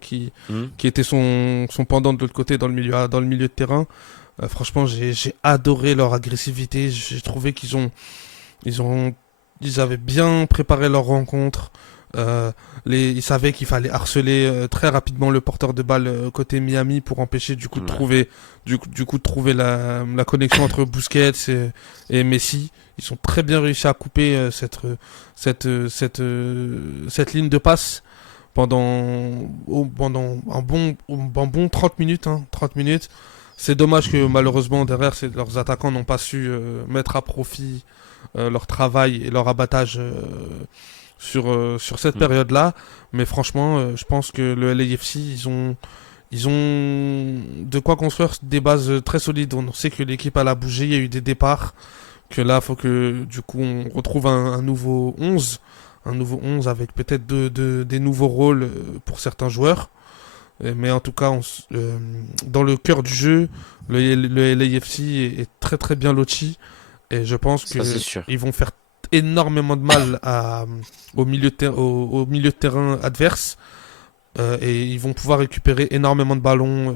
Hmm. qui était son pendant de l'autre côté dans le milieu de terrain. Franchement, j'ai adoré leur agressivité. J'ai trouvé ils ont, ils avaient bien préparé leur rencontre. Euh, ils savaient qu'il fallait harceler très rapidement le porteur de balle côté Miami pour empêcher du coup de Ouais. trouver du coup de trouver la connexion entre Busquets et Messi. Ils ont très bien réussi à couper cette ligne de passe pendant un bon 30 minutes, hein, 30 minutes. C'est dommage que malheureusement derrière leurs attaquants n'ont pas su mettre à profit leur travail et leur abattage sur cette Hmm. période-là. Mais franchement, je pense que le LAFC, ils ont de quoi construire des bases très solides. On sait que l'équipe elle a bougé, il y a eu des départs, que là, il faut que du coup on retrouve un nouveau 11. Un nouveau 11 avec peut-être des nouveaux rôles pour certains joueurs. Mais en tout cas, dans le cœur du jeu, le LAFC est très très bien loti. Et je pense Ça, c'est que sûr. ils vont faire énormément de mal au milieu de terrain adverse. Et ils vont pouvoir récupérer énormément de ballons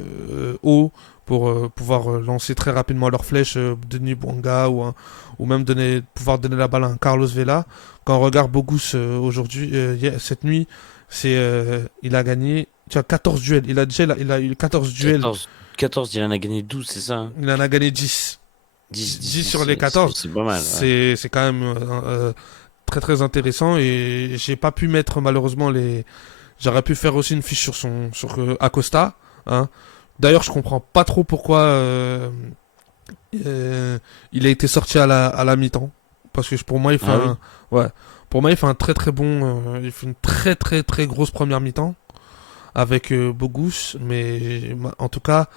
hauts pour pouvoir lancer très rapidement leurs flèches, Denis Bouanga ou même pouvoir donner la balle à un Carlos Vela. Quand on regarde Bogus aujourd'hui, cette nuit, il a gagné 14 duels. Il a eu 14 duels. 14, il en a gagné 12, c'est ça, hein? Il en a gagné 10. 10, 10, 10 sur 10, les 14. c'est pas mal, ouais. C'est quand même très très intéressant. Et j'ai pas pu mettre malheureusement les. J'aurais pu faire aussi une fiche sur Acosta. Hein. D'ailleurs, je comprends pas trop pourquoi il a été sorti à la mi-temps. Parce que pour moi, Ah oui? ouais, pour moi, il fait un très très bon. Il fait une très très très grosse première mi-temps avec Bogus. Mais en tout cas,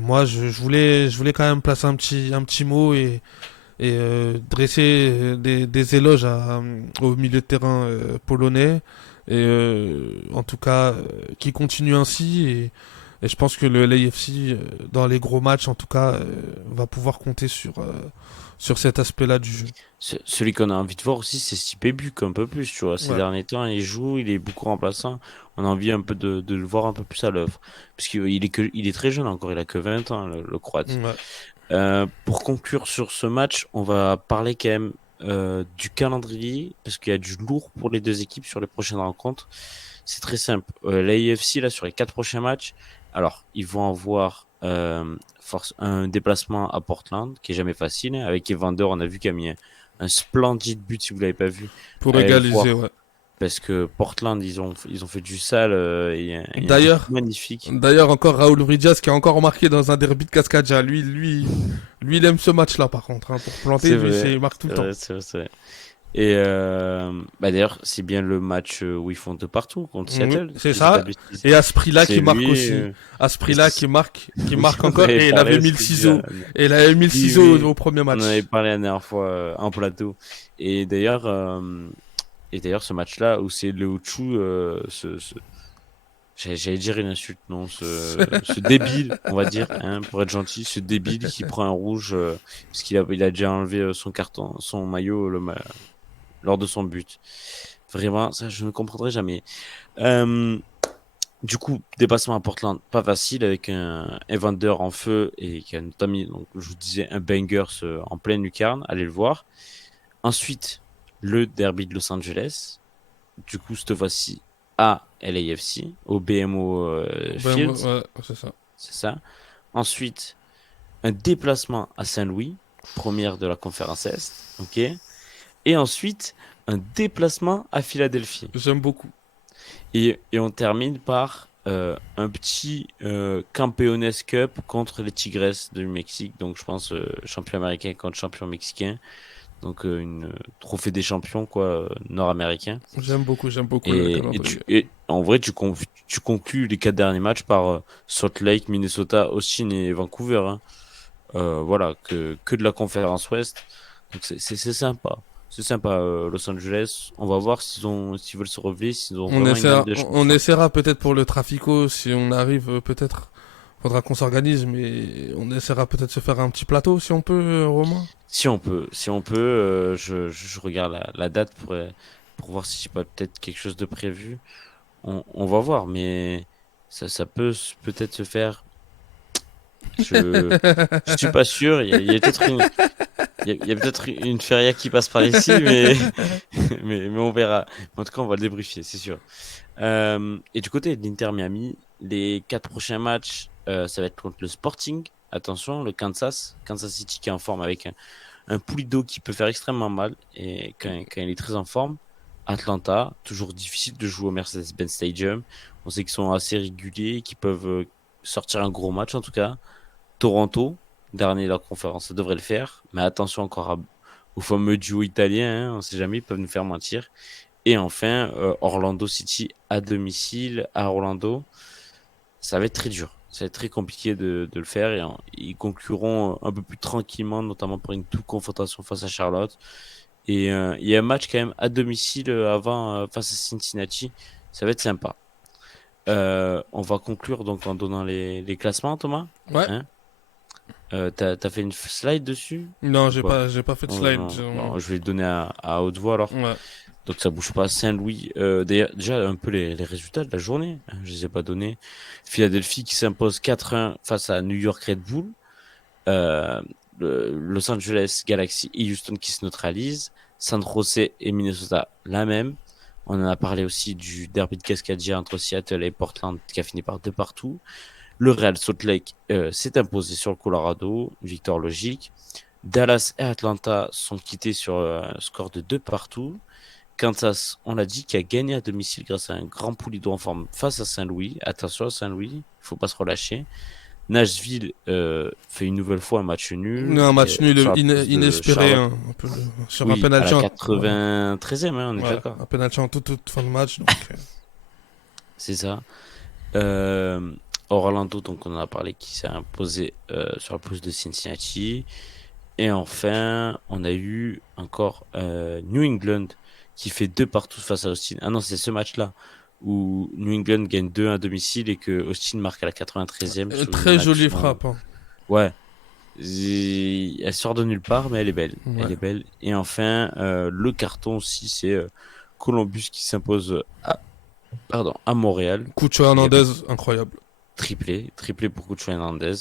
moi, je voulais quand même placer un petit mot et dresser des éloges au milieu de terrain polonais. Et en tout cas, qui continue ainsi. Et je pense que le LAFC, dans les gros matchs, en tout cas, va pouvoir compter sur cet aspect-là du jeu. Celui qu'on a envie de voir aussi, c'est Stipe Buck un peu plus, tu vois. Ces Ouais. derniers temps, il joue, il est beaucoup remplaçant. On a envie un peu de le voir un peu plus à l'œuvre. Parce il est très jeune encore, il a que 20 ans, le Croate. Ouais. Pour conclure sur ce match, on va parler quand même du calendrier, parce qu'il y a du lourd pour les deux équipes sur les prochaines rencontres. C'est très simple. L'AFC, là, sur les 4 prochains matchs, alors, ils vont avoir un déplacement à Portland, qui est jamais facile, hein. Avec Evander, on a vu qu'il a mis un splendide but, si vous l'avez pas vu. Pour Allez le égaliser, voir. ouais. Parce que Portland, ils ont fait du sale. Il y a un but D'ailleurs, magnifique. d'ailleurs, encore Raúl Ruidiaz qui a encore marqué dans un derby de Cascadia. Lui, il aime ce match-là, par contre. Hein. Pour planter, C'est lui, vrai. il marque tout le temps. C'est vrai, c'est vrai. Et d'ailleurs, c'est bien le match où ils font de partout contre Seattle. C'est si je dis pas ça. de bêtises. Et Asprilla C'est qui marque lui. aussi. Asprilla qui Oui, marque on encore. avait Et il parlé avait mis le aussi ciseau. déjà. Et il avait mis le Oui, ciseau oui. au premier On match. en avait parlé la dernière fois en plateau. Et d'ailleurs, Et d'ailleurs, ce match-là où c'est Leo Chu, j'allais dire une insulte, non, ce débile, on va dire, hein, pour être gentil, ce débile qui prend un rouge parce qu'il a déjà enlevé son carton, son maillot lors de son but. Vraiment, ça, je ne comprendrai jamais. Euh, du coup, dépassement à Portland, pas facile avec un Evander en feu et qui a notamment, donc, je vous disais, un banger en pleine lucarne. Allez le voir. Ensuite, le derby de Los Angeles. Du coup, cette fois-ci à LAFC, au BMO Ben, Fields, ouais, c'est ça. c'est ça. Ensuite, un déplacement à Saint-Louis, première de la conférence Est, ok. Et ensuite, un déplacement à Philadelphie. J'aime beaucoup. Et on termine par un petit Campeones Cup contre les Tigres du Mexique. Donc, je pense champion américain contre champion mexicain. Donc, une trophée des champions, quoi, nord-américain. J'aime beaucoup le calendrier. Et en vrai, tu conclus les 4 derniers matchs par Salt Lake, Minnesota, Austin et Vancouver. Hein. Voilà, que de la conférence Ouest. Donc c'est sympa. C'est sympa, Los Angeles. On va voir s'ils veulent se relever, s'ils ont vraiment une âme de On champion. essaiera peut-être pour le Trafico, si on arrive, peut-être. Faudra qu'on s'organise, mais on essaiera peut-être de se faire un petit plateau, si on peut, Romain. Si on peut, je regarde la date pour voir si j'ai pas peut-être quelque chose de prévu. On va voir, mais ça peut peut-être se faire. Je, je suis pas sûr. Il y a peut-être il y a peut-être une feria qui passe par ici, mais, mais on verra. En tout cas, on va le débriefer, c'est sûr. Et du côté de l'Inter Miami, les 4 prochains matchs, ça va être contre le Sporting. Attention, le Kansas City qui est en forme avec un Pulido qui peut faire extrêmement mal et quand il est très en forme. Atlanta, toujours difficile de jouer au Mercedes-Benz Stadium. On sait qu'ils sont assez réguliers, qu'ils peuvent sortir un gros match en tout cas. Toronto, dernier de la conférence, ça devrait le faire. Mais attention encore au fameux duo italien, hein, on ne sait jamais, ils peuvent nous faire mentir. Et enfin, Orlando City à domicile, à Orlando. Ça va être très dur. Ça va être très compliqué de le faire. Et ils concluront un peu plus tranquillement, notamment pour une toute confrontation face à Charlotte. Et il y a un match quand même à domicile avant face à Cincinnati. Ça va être sympa. On va conclure donc en donnant les classements, Thomas. Ouais. Hein. T'as fait une slide dessus Non, ou pas? j'ai pas fait de Oh, slide. non. Bon, je vais le donner à haute voix alors. Ouais. Donc ça bouge pas. Saint-Louis, déjà un peu les résultats de la journée. Hein, je les ai pas donnés. Philadelphie qui s'impose 4-1 face à New York Red Bull. Euh, Los Angeles Galaxy et Houston qui se neutralisent. San Jose et Minnesota la même. On en a parlé aussi du derby de Cascadia entre Seattle et Portland qui a fini par 2-2. Le Real Salt Lake s'est imposé sur le Colorado, victoire logique. Dallas et Atlanta sont quittés sur un score de 2-2. Kansas, on l'a dit, qui a gagné à domicile grâce à un grand Pulido en forme face à Saint-Louis. Attention à Saint-Louis, il faut pas se relâcher. Nashville fait une nouvelle fois un match nul Un match nul sur la pelouse de inespéré, Charlotte. hein, un peu, sur un Oui, à la penalty. Ouais. 93e, hein, on est Ouais, d'accord. un penalty en toute fin de match. Donc, C'est ça. Euh, Orlando, donc on en a parlé, qui s'est imposé sur la pelouse de Cincinnati. Et enfin, on a eu encore New England qui fait 2-2 face à Austin. Ah non, c'est ce match-là où New England gagne 2-1 à domicile et que Austin marque à la 93e sur très une jolie action. frappe. Hein. Ouais, elle sort de nulle part, mais elle est belle. Ouais. Elle est belle. Et enfin, le carton aussi, c'est Columbus qui s'impose à Montréal. Cucho Il y avait Hernandez, incroyable. triplé pour Cucho Hernandez.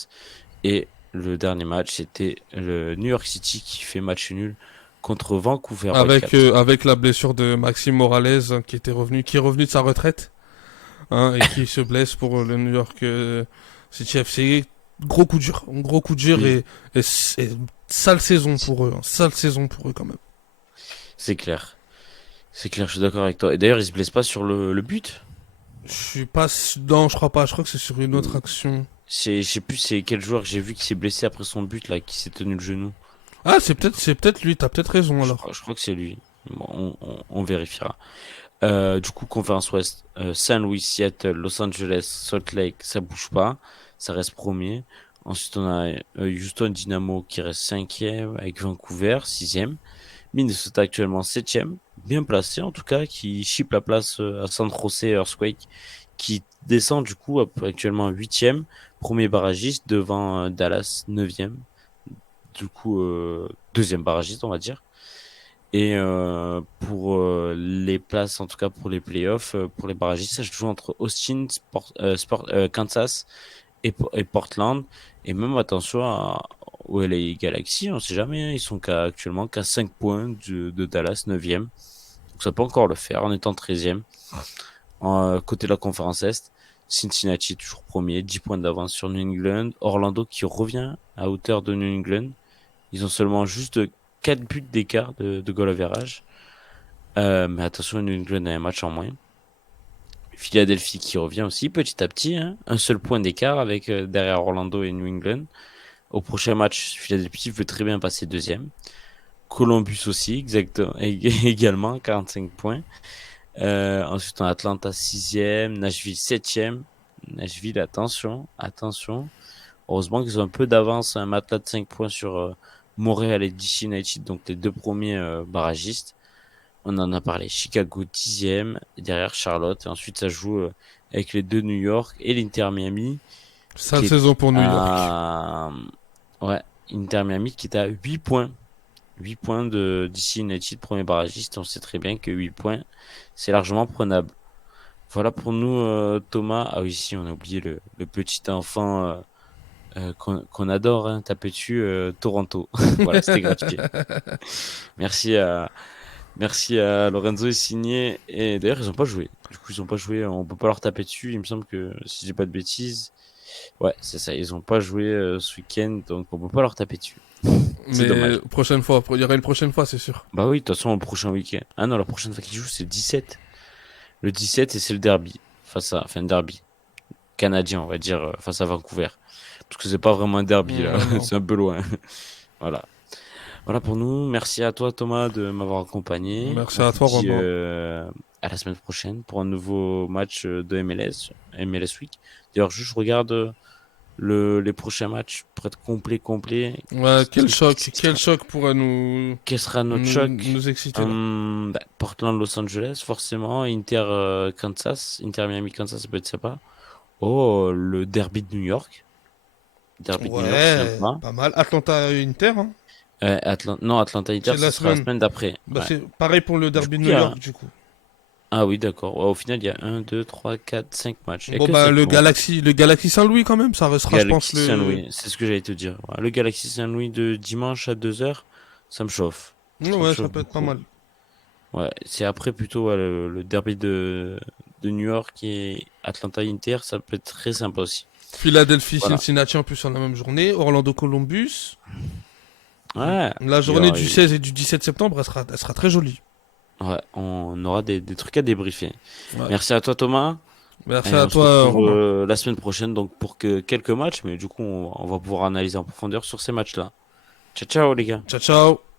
Et le dernier match, c'était le New York City qui fait match nul contre Vancouver Whitecaps. Avec la blessure de Maxime Morales, hein, qui est revenu de sa retraite, hein, et qui se blesse pour le New York City FC. Gros coup dur Oui, et sale saison pour eux, hein, sale saison pour eux quand même. c'est clair. C'est clair, je suis d'accord avec toi. Et d'ailleurs, il se blesse pas sur le but. Je suis pas, non, je crois pas, je crois que c'est sur une autre Ou- action. Je sais plus c'est quel joueur que j'ai vu qui s'est blessé après son but là, qui s'est tenu le genou. Ah, c'est peut-être lui, t'as peut-être raison alors. Je crois que c'est lui. Bon, on vérifiera. Du coup, Conférence Ouest, Saint-Louis, Seattle, Los Angeles, Salt Lake, ça bouge pas. Ça reste premier. Ensuite, on a Houston Dynamo qui reste cinquième avec Vancouver, sixième. Minnesota actuellement septième, bien placé en tout cas, qui chip la place à San Jose Earthquake, qui descend du coup actuellement 8e, premier barragiste devant Dallas 9e, du coup deuxième barragiste on va dire. Et pour les places, en tout cas pour les playoffs, pour les barragistes, ça se joue entre Austin, Kansas et Portland. Et même attention au LA Galaxy, on sait jamais, hein, ils sont actuellement qu'à 5 points de Dallas 9e. Donc ça peut encore le faire en étant 13e. Côté de la conférence Est, Cincinnati toujours premier, 10 points d'avance sur New England. Orlando qui revient à hauteur de New England. Ils ont seulement juste 4 buts d'écart de goal average. Mais attention, New England a un match en moins. Philadelphie qui revient aussi petit à petit, hein. Un seul point d'écart avec derrière Orlando et New England. Au prochain match, Philadelphie veut très bien passer deuxième. Columbus aussi, exactement, également 45 points. Ensuite, on a Atlanta 6e, Nashville 7e. Nashville, attention, attention. Heureusement qu'ils ont un peu d'avance, un matelas de 5 points sur Montréal et DC United, donc les deux premiers barragistes. On en a parlé. Chicago 10e, derrière Charlotte. Et ensuite, ça joue avec les deux New York et l'Inter Miami, Sale qui est saison pour New York. à... Ouais, Inter Miami qui est à 8 points. 8 points de DC United, premier barragiste. On sait très bien que 8 points, c'est largement prenable. Voilà pour nous, Thomas. Ah oui, si, on a oublié le petit enfant qu'on adore, hein, taper dessus, Toronto. Voilà, c'était gratuit. Merci à Lorenzo et Signé. Et d'ailleurs, ils ont pas joué. Du coup, ils ont pas joué. On peut pas leur taper dessus. Il me semble que, si je dis pas de bêtises, ouais, c'est ça. Ils ont pas joué ce week-end, donc on peut pas leur taper dessus. C'est Mais dommage. prochaine fois, il y aura une prochaine fois, c'est sûr. Bah oui, de toute façon, le prochain week-end. Ah non, la prochaine fois qu'ils jouent, c'est le 17. Le 17, et c'est le derby. Enfin, derby canadien, on va dire, face à Vancouver. Parce que c'est pas vraiment un derby, là. Ouais, non. C'est un peu loin. Voilà. Voilà pour nous. Merci à toi, Thomas, de m'avoir accompagné. Merci On à vous toi, dit Romain. à la semaine prochaine pour un nouveau match de MLS Week. D'ailleurs, juste je regarde les prochains matchs pour être complet. Ouais, Qui quel sera, choc pourrait nous, quel sera notre choc? nous exciter là. Portland, Los Angeles, forcément. Inter, Kansas. Inter Miami, Kansas, ça peut être sympa. Oh, le derby de New York. Derby de New York, Ouais, sympa. pas mal. Atlanta Inter, hein. Non, Atlanta Inter, C'est ce la sera la semaine. semaine d'après. Bah, Ouais. c'est pareil pour le Du derby coup, de il New y a... York, du coup. Ah oui, d'accord. Ouais, au final, il y a 1, 2, 3, 4, 5 matchs. Il n'y a Bon, que bah, 5 matchs. Le Galaxy Saint-Louis, quand même, ça restera, je pense, Galaxy le. Saint-Louis, c'est ce que j'allais te dire. Ouais, le Galaxy Saint-Louis de dimanche à 2h, ça me chauffe. Ça me Ouais, ça chauffe peut être pas beaucoup. mal. Ouais, c'est après plutôt ouais, le derby de New York et Atlanta Inter, ça peut être très sympa aussi. Philadelphie, Voilà. Cincinnati en plus sur la même journée. Orlando, Columbus. Ouais, La il y journée aura, du 16 et du 17 septembre, elle sera très jolie. ouais, on aura des trucs à débriefer. Ouais. Merci à toi Thomas. Merci Et à on se toi, retrouve Romain. la semaine prochaine donc pour que quelques matchs, mais du coup on va pouvoir analyser en profondeur sur ces matchs-là. Ciao ciao les gars. Ciao, ciao.